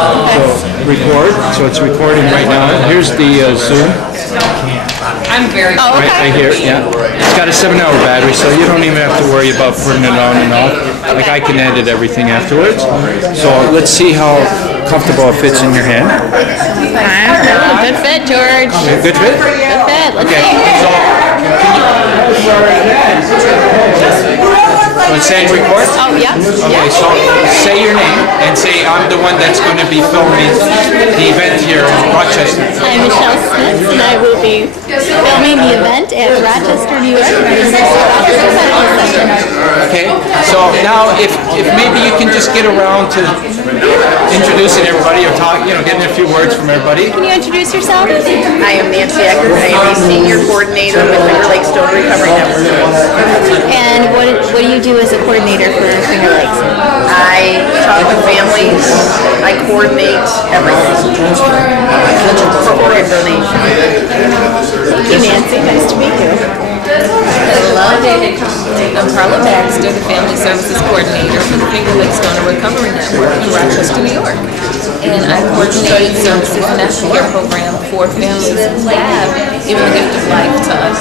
So record. So it's recording right now. Here's the Zoom. I'm very right here. Yeah, it's got a 7-hour battery, so you don't even have to worry about putting it on and off. Like I can edit everything afterwards. So let's see how comfortable it fits in your hand. Good fit, George. Okay, good fit. Good fit. Let's Okay. see. So it's saying record? Oh, yeah. Okay, so say your name and say I'm the one that's going to be filming the event here in Rochester. I'm Michelle Smith, and I will be filming the event at Rochester, New York. Okay, so now if maybe you can just get around to introducing everybody or talk, getting a few words from everybody. Can you introduce yourself? I am Nancy Eckert. I am a senior coordinator with Finger Lakes Donor Recovery Network. And what do you do as a coordinator for Finger Lakes? I talk with families. I coordinate everything for organ donation. Thank you, Nancy. Nice to meet you. Hello, I'm Carla Baxter, the Family Services Coordinator for the Finger Lakes Donor Recovery Network in Rochester, New York. And I coordinate services and aftercare program for families who have given the gift of life to others.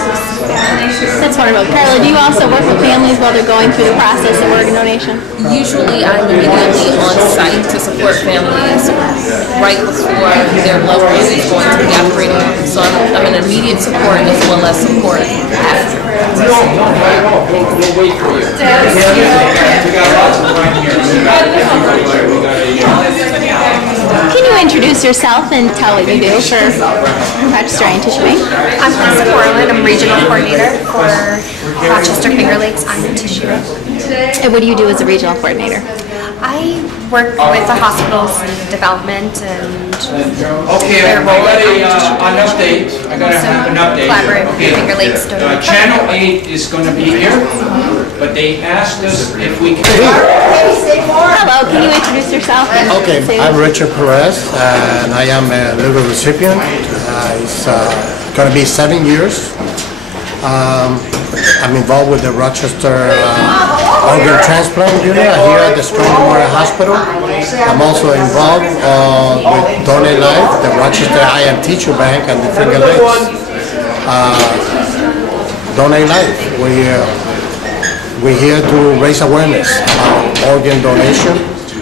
That's wonderful. Carla, do you also work with families while they're going through the process of organ donation? Usually I'm immediately on site to support families right before their loved one is going to the operating room. So I'm an immediate support as well as support after. We'll wait for you. We got lots of time here. Can you introduce yourself and tell what you do for Rochester and Tissue Bank? I'm Lisa Borland. I'm regional coordinator for Rochester Finger Lakes Iron Tissue Bank. And what do you do as a regional coordinator? I work with the hospital's development and Okay, their I role got in iron an update. I got an update. collaborate with Okay. Finger Lakes Donor Channel 8 is going to be here, but they asked us if we could. Hello, can you introduce yourself? And Okay, say I'm Richard Perez, and I am a liver recipient. It's going to be 7 years. I'm involved with the Rochester organ transplant unit here at the Strong Memorial Hospital. I'm also involved with Donate Life, the Rochester IM Tissue Bank, and the Finger Lakes. Donate Life, we're here to raise awareness about organ donation.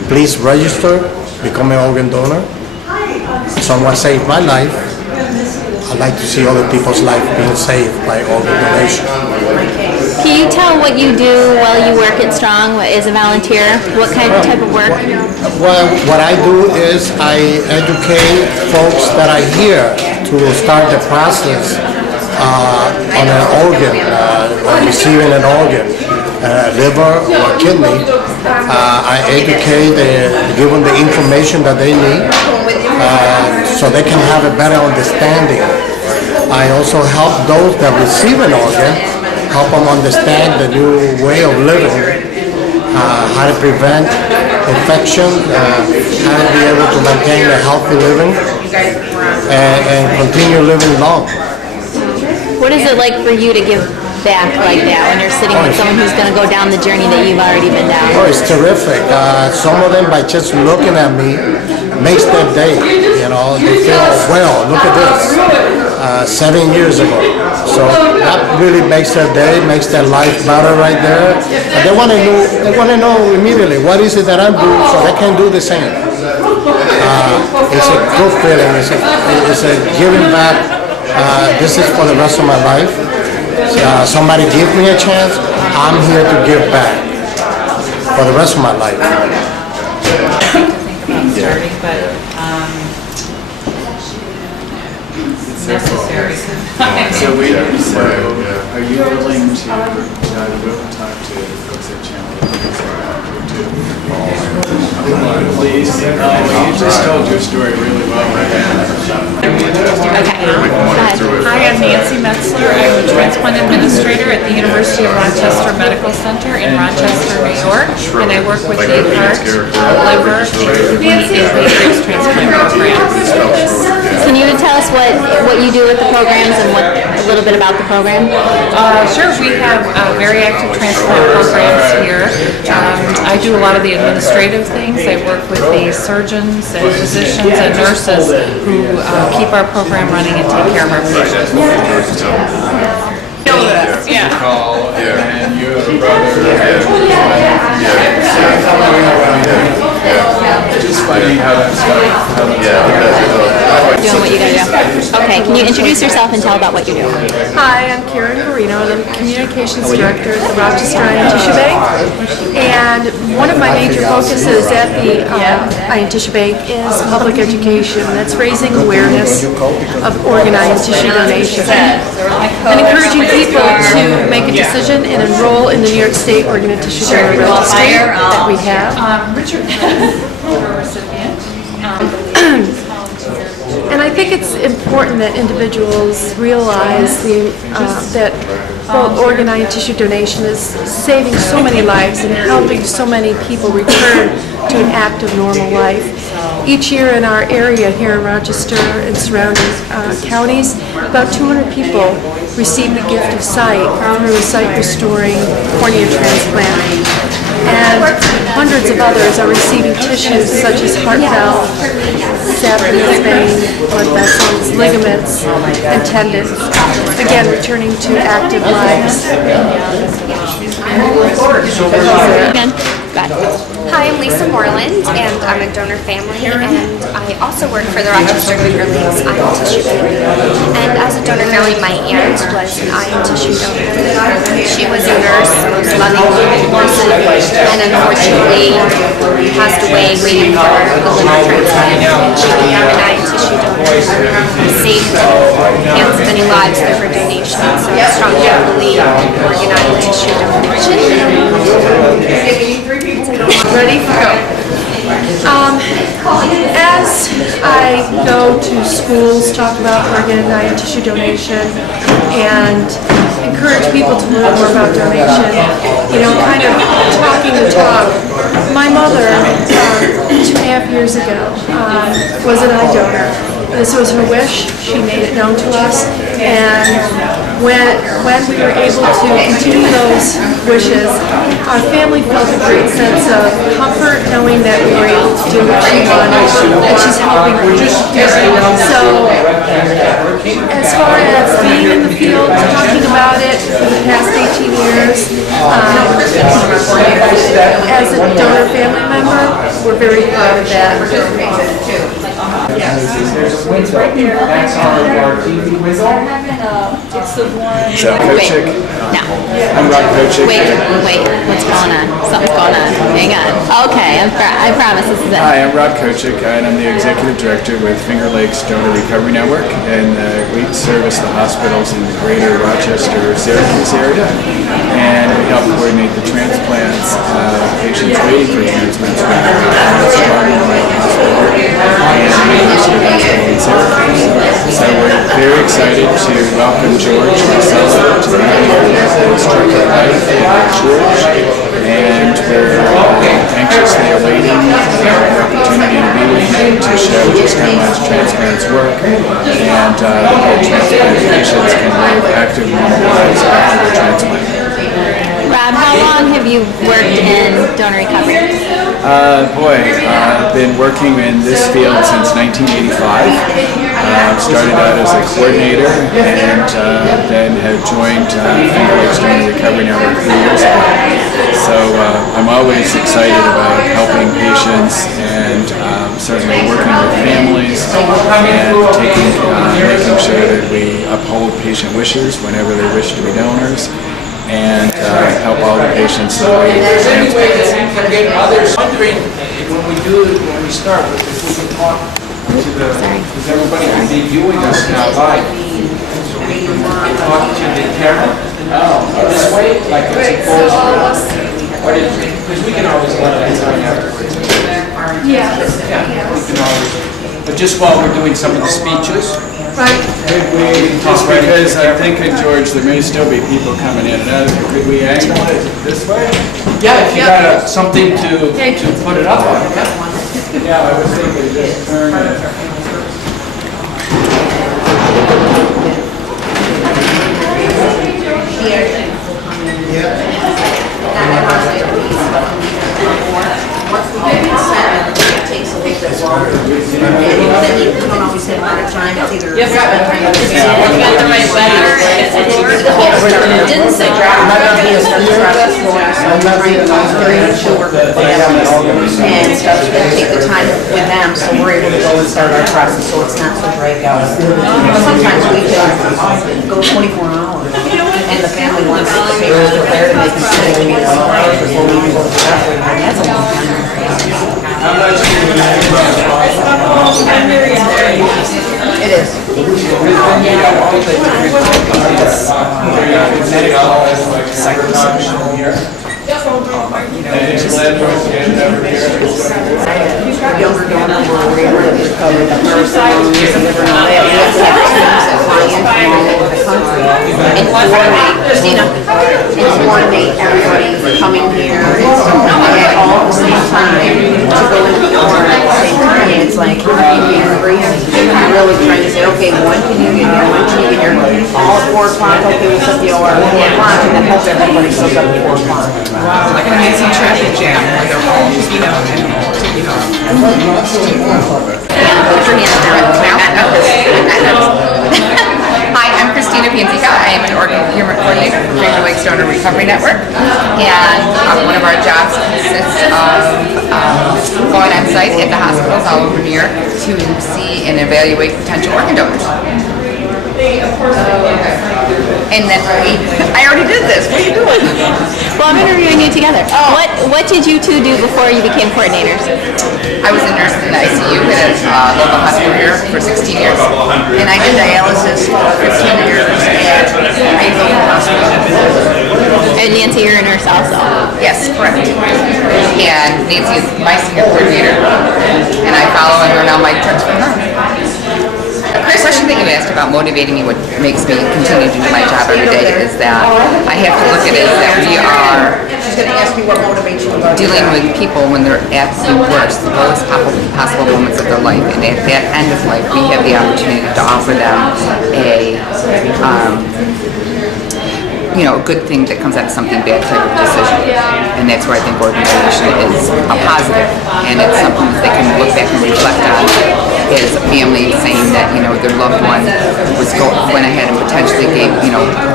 Please register, become an organ donor. Someone saved my life. I'd like to see other people's life being saved by organ donation. Can you tell what you do while you work at Strong as a volunteer? What kind of type of work? Well, what I do is I educate folks that are here to start the process on an organ, receiving an organ, liver or kidney. I educate, give them the information that they need so they can have a better understanding. I also help those that receive an organ, help them understand the new way of living, how to prevent infection, how to be able to maintain a healthy living, and continue living long. What is it like for you to give back like that when you're sitting with someone who's going to go down the journey that you've already been down? Oh, it's terrific. Some of them, by just looking at me, makes their day. They feel, well, look at this, 7 years ago. So that really makes their day, makes their life better right there. And they want to know immediately what is it that I'm doing, so they can do the same. It's a good feeling. It's a giving back. This is for the rest of my life. Somebody give me a chance, I'm here to give back for the rest of my life. Starting, but it's necessary. So are you willing to devote time to folks at Channel 8? Please, you just told your story really well right now. Okay, go ahead. Hi, I'm Nancy Metzler. I'm a transplant administrator at the University of Rochester Medical Center in Rochester, New York, and I work with the heart, liver, and pancreas transplant program. Can you tell us what you do with the programs and a little bit about the program? Sure, we have very active transplant programs here. I do a lot of the administrative things. I work with the surgeons and physicians and nurses who keep our program running and take care of our patients. Yeah. Call, and you have a brother. Just funny how that's going. Doing what you gotta do. Okay, can you introduce yourself and tell about what you're doing? Hi, I'm Karen Marino, and I'm Communications Director at the Rochester Eye and Tissue Bank. And one of my major focuses at the Eye and Tissue Bank is public education. That's raising awareness of organ, eye, and tissue donation. And encouraging people to make a decision and enroll in the New York State Organ and Tissue Donor Registry that we have. And I think it's important that individuals realize that both organ, eye, and tissue donation is saving so many lives and helping so many people return to an active, normal life. Each year in our area here in Rochester and surrounding counties, about 200 people receive the gift of sight through a sight-restoring cornea transplant. And hundreds of others are receiving tissues such as heart valve, saphenous vein, blood vessels, ligaments, and tendons, again returning to active lives. Again, go ahead. Hi, I'm Lisa Moreland, and I'm a donor family, and I also work for the Rochester Finger Lakes Eye and Tissue Bank. And as a donor family, my aunt was an eye and tissue donor. She was a nurse, most loving person, and unfortunately passed away waiting for a liver transplant. And she became an eye and tissue donor. We saved countless many lives through her donation, so I strongly believe in organ, eye, and tissue donation. Ready? Go. As I go to schools, talk about organ, eye, and tissue donation, and encourage people to learn more about donation, kind of talking the talk. My mother, 2.5 years ago, was an eye donor. This was her wish. She made it known to us, and when we were able to continue those wishes, our family felt a great sense of comfort knowing that we were able to do what she wanted, and she's helping me. So, as far as being in the field, talking about it for the past 18 years, as a donor family member, we're very proud of that. Is that Kochik? No. I'm Rob Kochik. Wait, what's going on? Something's going on. Hang on. Okay, I promise this is it. Hi, I'm Rob Kochik, and I'm the Executive Director with Finger Lakes Donor Recovery Network, and we service the hospitals in the greater Rochester, Syracuse area, and we help coordinate the transplants, patients waiting for transplants from the Hospital and University Hospital in Syracuse. So we're very excited to welcome George Marcello to the meeting as Director of Life at George, and we're anxiously awaiting the opportunity to be with him to show just how much transplants work, and how transplant patients can live active normal lives after the transplant. Rob, how long have you worked in donor recovery? I've been working in this field since 1985. Started out as a coordinator, and then have joined Finger Lakes Donor Recovery Network 3 years ago. So I'm always excited about helping patients, and certainly working with families, and making sure that we uphold patient wishes whenever they wish to be donors, and help all the patients know they need transplants. Wondering when we start, if we can talk to because everybody will be viewing us now live. So we can talk to the camera this way, like it's supposed to. Because we can always let that time afterwards. Yeah. We can always. But just while we're doing some of the speeches. Right. Just because I'm thinking, George, there may still be people coming in and out. Could we angle it this way? Yeah, if you got something to put it up on. Yeah, I was thinking just turn it. Yeah. don't always have a lot of time, it's either spend time with the family. You got the right weather. Didn't say I'm not gonna be a study process for us, so I'm trying to very much work with families and stuff, to take the time with them, so we're able to go and start our process, so it's not so dragged out. Sometimes we can go 24 hours, and the family wants the papers prepared, and they can sit and meet 1 hour before we can go to the bathroom, and that's a long time. It is. Psychosocial here. Younger donor were able to recover the Marcello, we have teams that fly in from all over the country and coordinate everybody coming here and all at the same time to go into the order at the same time. It's like you're really trying to say, okay, when can you get here? When can you get here? All at 4 o'clock, okay, we'll set the order at 4 o'clock, and then hope everybody shows up at 4 o'clock. Like an amazing traffic jam where they're all, Hi, I'm Christina Panzica. I am an organ procurement coordinator for Finger Lakes Donor Recovery Network, and one of our jobs consists of going on site at the hospitals all over New York to see and evaluate potential organ donors. And then I already did this. What are you doing? Well, I'm interviewing you together. Oh. What did you two do before you became coordinators? I was a nurse in the ICU at a local hospital here for 16 years. And I did dialysis for 15 years at a local hospital. And Nancy, you're a nurse also. Yes, correct. And Nancy is my senior coordinator, and I follow and learn all my tricks from her. The question that you asked about motivating me, what makes me continue to do my job every day, is that I have to look at it as that we are dealing with people when they're at the worst, the lowest possible moments of their life, and at that end of life, we have the opportunity to offer them a good thing that comes out of something bad type of decision. And that's where I think organization is a positive, and it's something that they can look back and reflect on as a family, saying that, their loved one went ahead and potentially gave,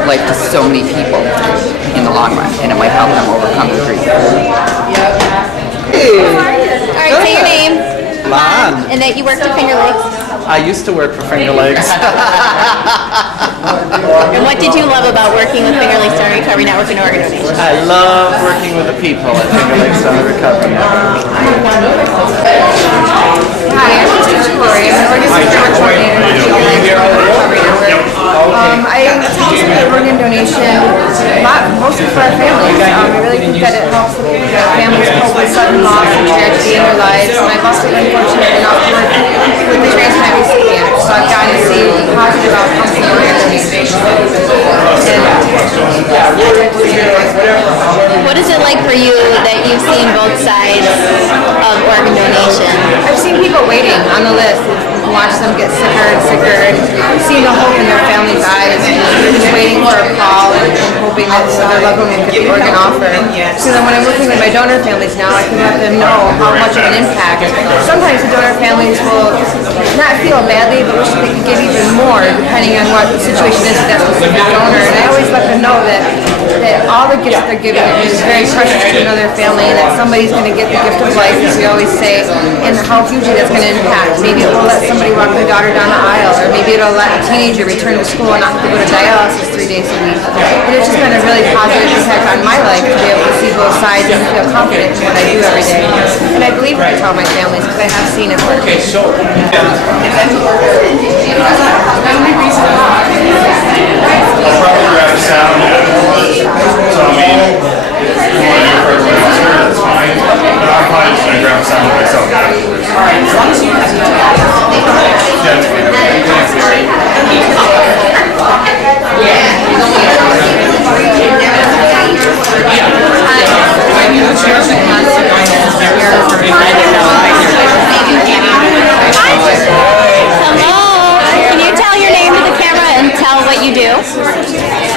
life to so many people in the long run, and it might help them overcome the grief. Hey. All right, say your name. Lon. And that you worked at Finger Lakes. I used to work for Finger Lakes. And what did you love about working with Finger Lakes Donor Recovery Network and organ donation? I love working with the people at Finger Lakes Donor Recovery Network. Hi, I'm Christina Corey. I'm an organization coordinator at Finger Lakes Donor Recovery Network. I tell us about organ donation mostly for our families. I really think that it helps families cope with sudden loss and tragedy in their lives. And I've also been fortunate enough to work with the transplant recipients, so I've gotten to see positive outcomes from organ donation. What is it like for you that you've seen both sides of organ donation? I've seen people waiting on the list, watch them get sicker and sicker, and seeing the hope in their family's eyes, and they're just waiting for a call and hoping that their loved one will get the organ offered. So then when I'm working with my donor families now, I can let them know how much of an impact. Sometimes the donor families will not feel badly, but wish they could give even more, depending on what the situation is with that specific donor. And I always let them know that all the gifts that they're giving is very precious to another family, and that somebody's going to get the gift of life, as we always say, and how hugely that's going to impact. Maybe it will let somebody walk their daughter down the aisle, or maybe it'll let a teenager return to school and not have to go to dialysis 3 days a week. And it's just been a really positive impact on my life to be able to see both sides and feel confident in what I do every day. And I believe what I tell my families, because I have seen it work. Okay, so I'll probably grab sound afterwards. So I mean, if you want to refer to my sister, that's fine. But I'm probably just going to grab sound myself afterwards. Alright, as long as you have to. Yeah, that's fine. Hello. Can you tell your name to the camera and tell what you do?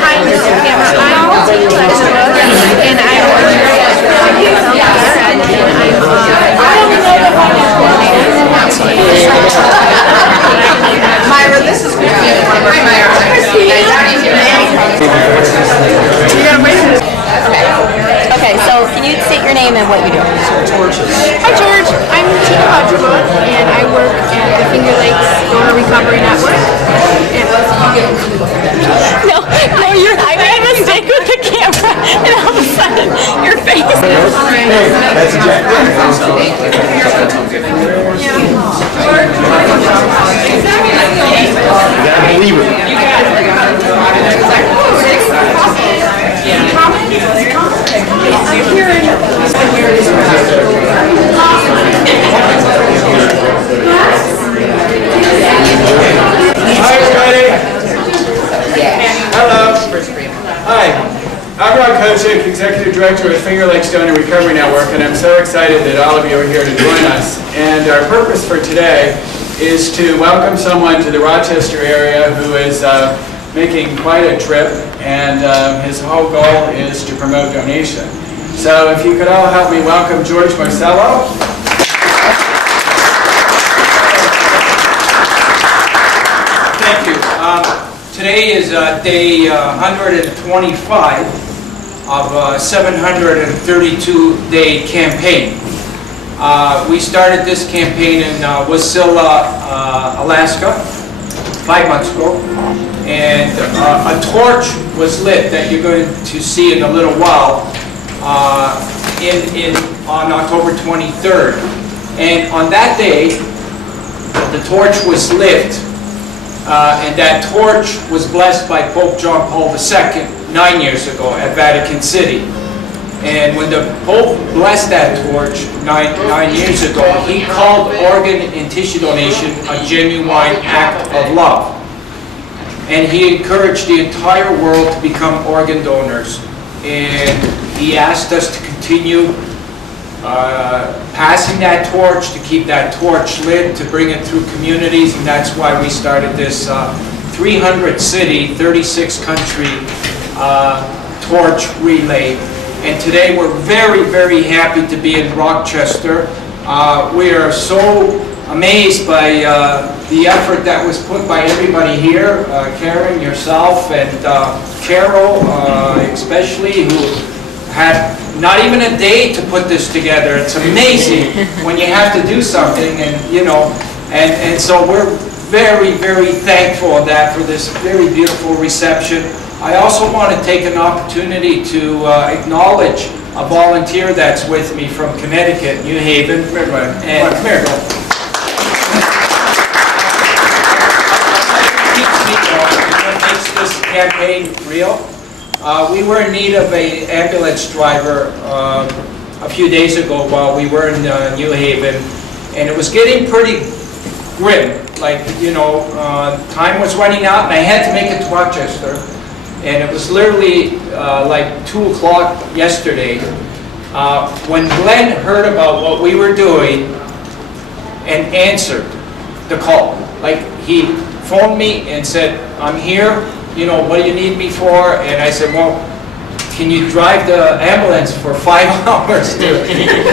Hi, Mr. Camera. I'm Wasilla, and I work some torches. Hi George, I'm Tina Hodgwood and I work at the Finger Lakes Donor Recovery Network. No, I made a mistake with the camera, and all of a sudden, your face. That's a jack. Hi, everybody. Hello. Hi. I'm Rob Kochik, Executive Director of Finger Lakes Donor Recovery Network, and I'm so excited that all of you are here to join us. And our purpose for today is to welcome someone to the Rochester area who is making quite a trip, and his whole goal is to promote donation. So if you could all help me welcome George Marcello. Thank you. Today is day 125 of a 732-day campaign. We started this campaign in Wasilla, Alaska, 5 months ago, and a torch was lit that you're going to see in a little while on October 23rd. And on that day, the torch was lit. And that torch was blessed by Pope John Paul II 9 years ago at Vatican City. And when the Pope blessed that torch nine years ago, he called organ and tissue donation a genuine act of love. And he encouraged the entire world to become organ donors. And he asked us to continue passing that torch, to keep that torch lit, to bring it through communities, and that's why we started this 300-city, 36-country torch relay. And today we're very, very happy to be in Rochester. We are so amazed by the effort that was put by everybody here, Karen, yourself, and Carol especially, who had not even a day to put this together. It's amazing when you have to do something, and and so we're very, very thankful of that for this very beautiful reception. I also want to take an opportunity to acknowledge a volunteer that's with me from Connecticut, New Haven. And come here, what makes this campaign real? We were in need of an ambulance driver a few days ago while we were in New Haven, and it was getting pretty grim. Like, time was running out, and I had to make it to Rochester. And it was literally like 2 o'clock yesterday when Glenn heard about what we were doing and answered the call. Like, he phoned me and said, "I'm here. What do you need me for?" And I said, "Well, can you drive the ambulance for 5 hours to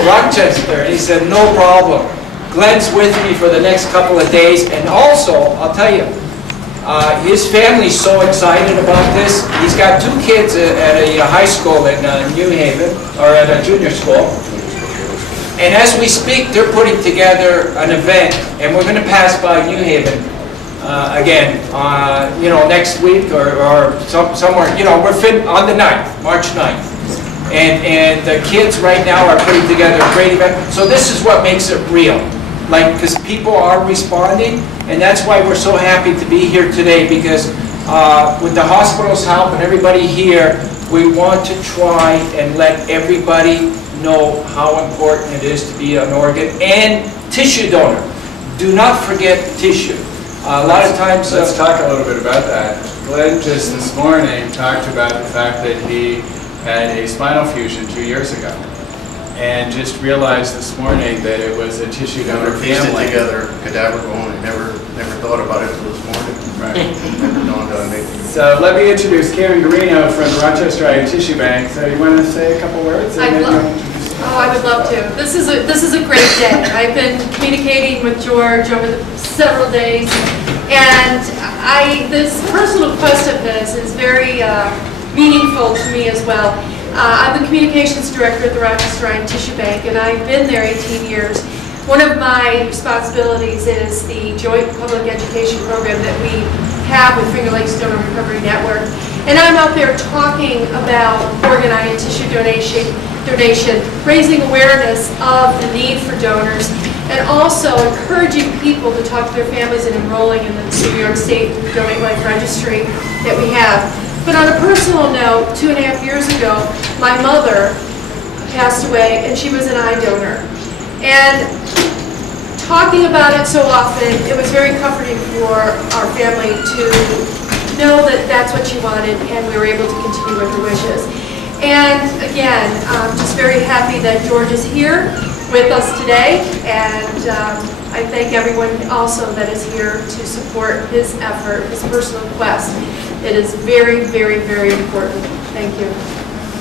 Rochester?" And he said, "No problem." Glenn's with me for the next couple of days. And also, I'll tell you, his family's so excited about this. He's got 2 kids at a high school in New Haven, or at a junior school. And as we speak, they're putting together an event, and we're going to pass by New Haven again, next week or somewhere. We're on the 9th, March 9th. And the kids right now are putting together a great event. So this is what makes it real. Because people are responding, and that's why we're so happy to be here today, because with the hospital's help and everybody here, we want to try and let everybody know how important it is to be an organ and tissue donor. Do not forget tissue. A lot of times... Let's talk a little bit about that. Glenn just this morning talked about the fact that he had a spinal fusion 2 years ago, and just realized this morning that it was a tissue donor family. Together, cadaver bone. I never thought about it until this morning. Right. Never dawned on me. So let me introduce Karen Garino from the Rochester Eye and Tissue Bank. So you want to say a couple words? I would love to. This is a great day. I've been communicating with George over several days, and this personal quest of his is very meaningful to me as well. I'm the communications director at the Rochester Eye and Tissue Bank, and I've been there 18 years. One of my responsibilities is the joint public education program that we have with Finger Lakes Donor Recovery Network. And I'm out there talking about organ, eye, and tissue donation, raising awareness of the need for donors, and also encouraging people to talk to their families and enrolling in the New York State Donate Life Registry that we have. But on a personal note, 2.5 years ago, my mother passed away, and she was an eye donor. And talking about it so often, it was very comforting for our family to know that that's what she wanted, and we were able to continue with her wishes. And again, I'm just very happy that George is here with us today, and I thank everyone also that is here to support his effort, his personal quest. It is very, very, very important. Thank you.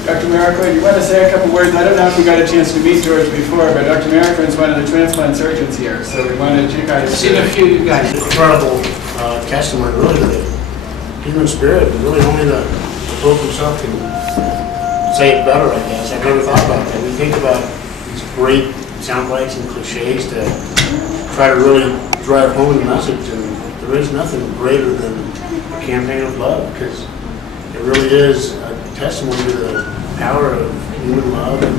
Dr. Miracle, you want to say a couple words? I don't know if we got a chance to meet George before, but Dr. Miracle is one of the transplant surgeons here, so we wanted you guys to... Seen a few, you guys. Incredible testimony, really, to the human spirit, and really only the Pope himself can say it better, I guess. I've never thought about that. We think about these great sound bites and cliches to try to really drive home the message, and there is nothing greater than a campaign of love, because it really is a testimony to the power of human love and,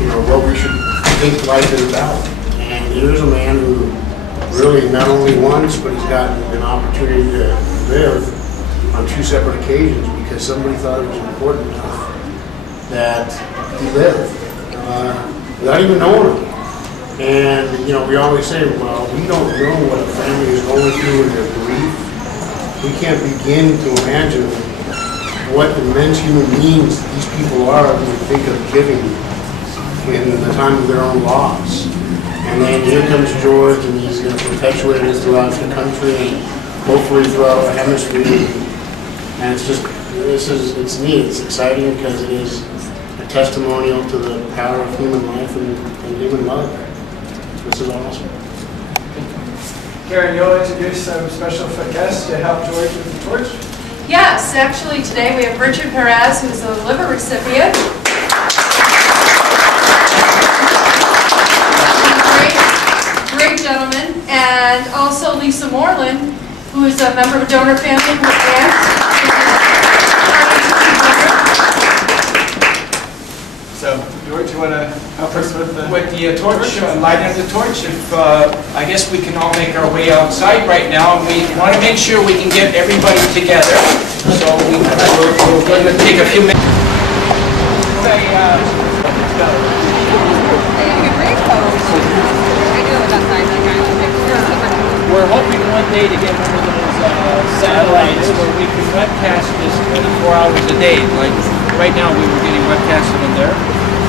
you know, what we should think life is about. And here's a man who really not only once, but he's gotten an opportunity to live on 2 separate occasions because somebody thought it was important enough that he lived without even knowing him. And, you know, we always say, well, we don't know what a family is going through in their grief. We can't begin to imagine what immense human beings these people are when we think of giving in the time of their own loss. And then here comes George, and he's going to perpetuate it throughout the country and hopefully throughout the hemisphere. And it's just, it's neat, it's exciting because it is a testimonial to the power of human life and human love. This is awesome. Karen, you'll introduce some special guests to help George with the torch? Yes, actually today we have Richard Perez, who's a liver recipient. Great gentleman. And also Lisa Moreland, who is a member of a donor family with aunt. So, George, you want to help us with the torch, lighting the torch? If I guess we can all make our way outside right now, and we want to make sure we can get everybody together. So we're going to take a few minutes. We're hoping one day to get one of those satellites where we can webcast this 24 hours a day. Like right now, we were getting webcasted in there.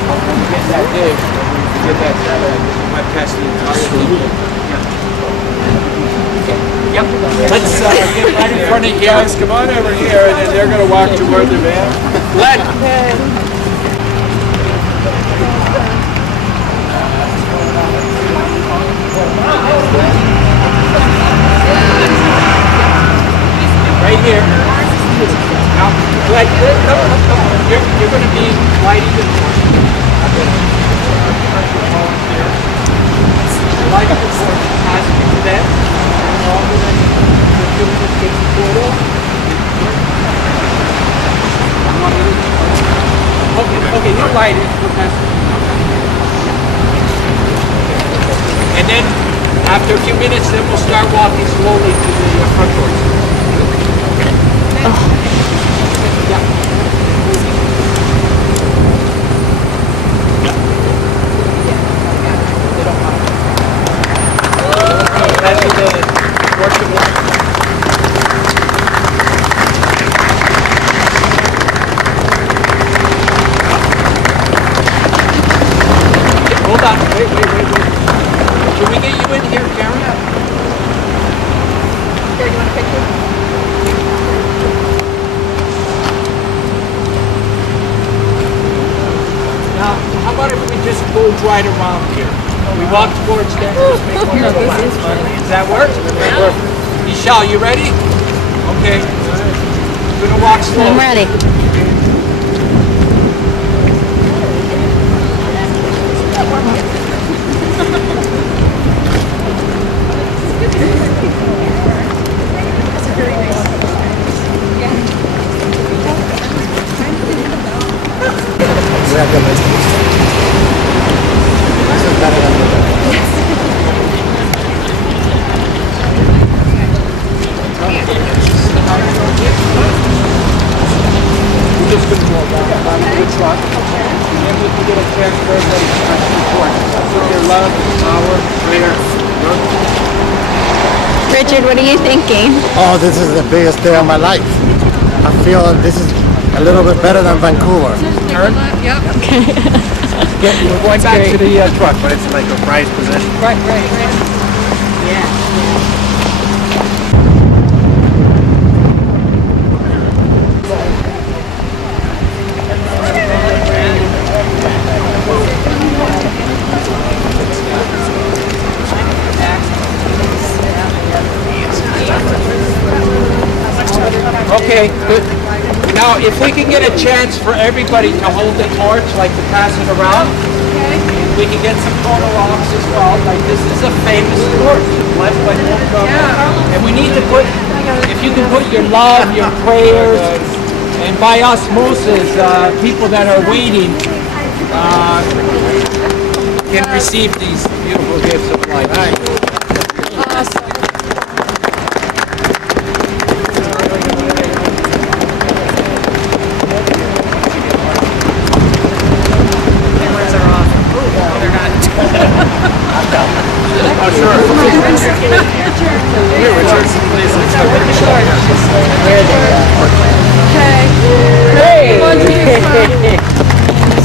When we get that big, we get that satellite, webcast the entire people. Yep. Let's get right in front of you guys. Come on over here, and then they're going to walk toward the van. Glenn. Right here. Now, Glenn, you're going to be lighting the torch. Light up the torch positive to that. Okay, you light it. And then, after a few minutes, then we'll start walking slowly to the front doors. Okay? Yeah. Hold on, wait. Can we get you in here, Karen? Here, you want a picture? Now, how about if we just go right around here? We walk towards them. Does that work? Michelle, you ready? Okay. We're gonna walk slowly. I'm ready. love, power, prayer. Richard, what are you thinking? Oh, this is the biggest day of my life. I feel this is a little bit better than Vancouver. Turn. Yep. We're going back to the truck, but it's like a prize position. Right. Yeah. Okay, good. Now, if we can get a chance for everybody to hold the torch, like to pass it around, we can get some photo ops as well. Like this is a famous torch, left by Pope. And we need to put, if you can put your love, your prayers, and by osmosis, people that are waiting can receive these beautiful gifts of life.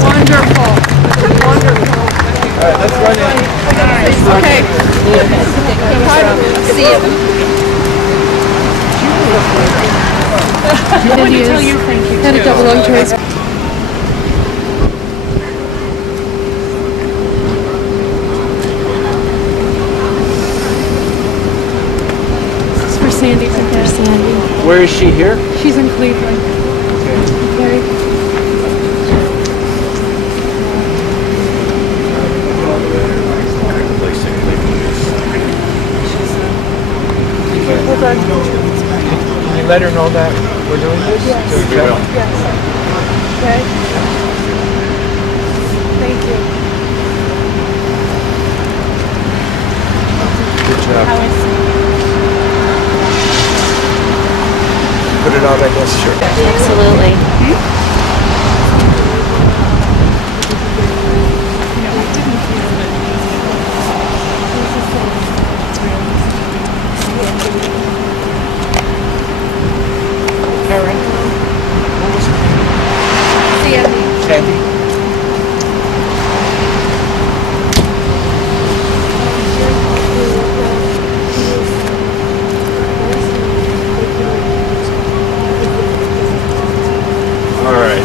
Wonderful. All right, let's run in. Okay. See you. I want to tell you thank you. Had a double lung trace. This is for Sandy right there. Sandy. Where is she here? She's in Cleveland. Okay. Hold on. Can you let her know that we're doing this? Yes. We will. Yes. Okay. Thank you. Good job. How is Put it on, I guess. Sure. Absolutely. Karen. What was her name? Sandy. All right.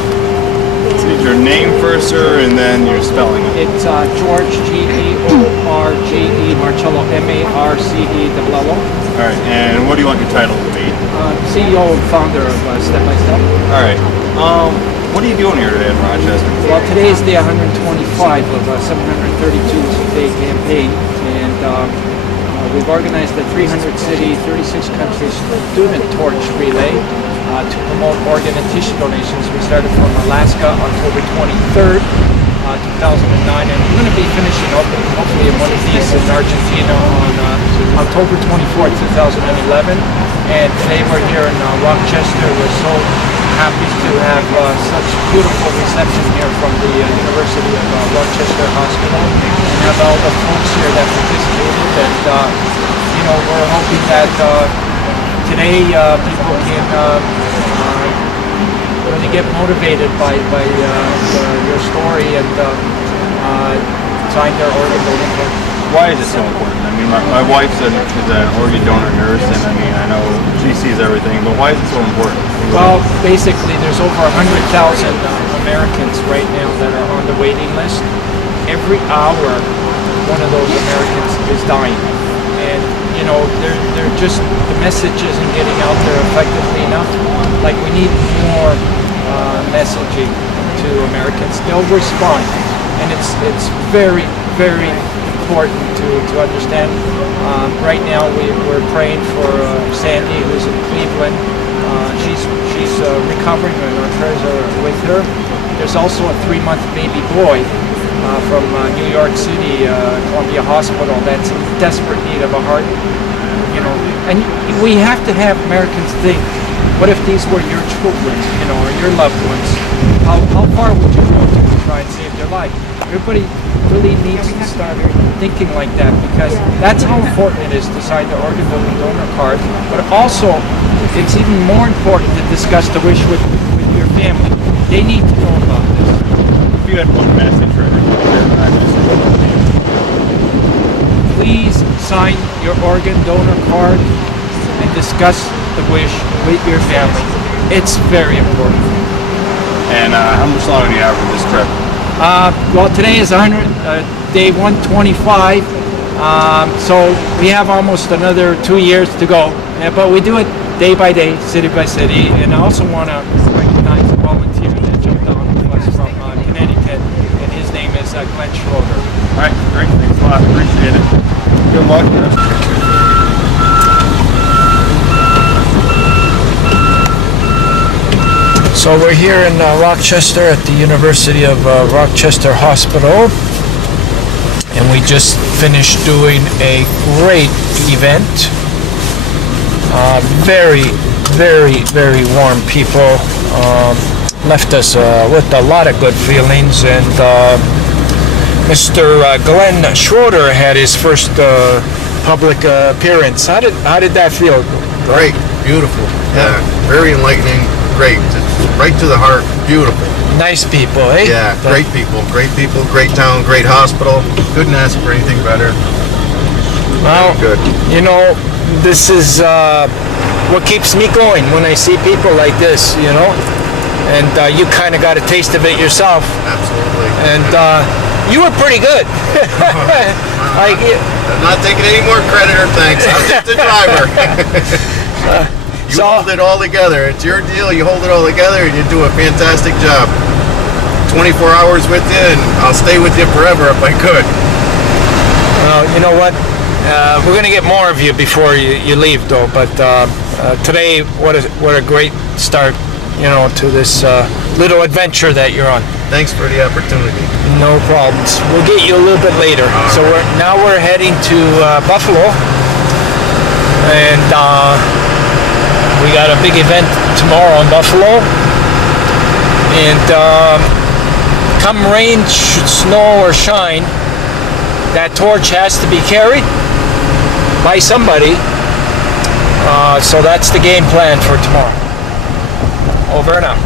So your name first, sir, and then your spelling. It's George, G-E-O-R-G-E, Marcello, M-A-R-C-E-L-L-O. All right. And what do you want your title to be? CEO and founder of Step by Step. All right. What are you doing here today in Rochester? Well, today is day 125 of a 732-day campaign, and we've organized a 300-city, 36-country student torch relay to promote organ and tissue donations. We started from Alaska October 23rd, 2009, and we're going to be finishing up hopefully in one of these in Argentina on October 24th, 2011. And today we're here in Rochester. We're so happy to have such beautiful reception here from the University of Rochester Hospital, and have all the folks here that participated. And we're hoping that today people can really get motivated by your story and sign their organ donation. Why is it so important? I mean, my wife's is an organ donor nurse, and I mean, I know she sees everything, but why is it so important? Well, basically, there's over 100,000 Americans right now that are on the waiting list. Every hour, one of those Americans is dying. And, they're just, the message isn't getting out there effectively enough. Like, we need more messaging to Americans. They'll respond. And it's very, very important to understand. Right now we're praying for Sandy, who's in Cleveland. She's recovering, and our prayers are with her. There's also a 3-month baby boy from New York City, Columbia Hospital, that's in desperate need of a heart. And we have to have Americans think, what if these were your children, or your loved ones? How far would you go to try and save their life? Everybody really needs to start thinking like that, because that's how important it is to sign the organ donor card. But also, it's even more important to discuss the wish with your family. They need to know about this. If you had one message for Please sign your organ donor card and discuss the wish with your family. It's very important. And how much longer do you have for this trip? Well, today is day 125, so we have almost another 2 years to go. But we do it day by day, city by city. And I also want to recognize a volunteer that jumped on with us from Connecticut, and his name is Glenn Schroeder. All right, great. Thanks a lot. Appreciate it. Good luck. So we're here in Rochester at the University of Rochester Hospital, and we just finished doing a great event. Very warm people. Left us with a lot of good feelings, and Mr. Glenn Schroeder had his first public appearance. How did that feel? Great, beautiful. Yeah, very enlightening. Great, right to the heart. Beautiful. Nice people, eh? Yeah, great people, great town, great hospital. Couldn't ask for anything better. Well, good. You know, this is what keeps me going when I see people like this, you know? And you kind of got a taste of it yourself. Absolutely. And you were pretty good. I'm not taking any more credit or thanks. I'm just a driver. You hold it all together. It's your deal. You hold it all together, and you do a fantastic job. 24 hours with you, and I'll stay with you forever if I could. Well, you know what? We're gonna get more of you before you leave, though. But today, what a great start, you know, to this little adventure that you're on. Thanks for the opportunity. No problems. We'll get you a little bit later. So we're heading to Buffalo, and we got a big event tomorrow in Buffalo. And come rain, snow, or shine, that torch has to be carried by somebody. So that's the game plan for tomorrow. Over and out.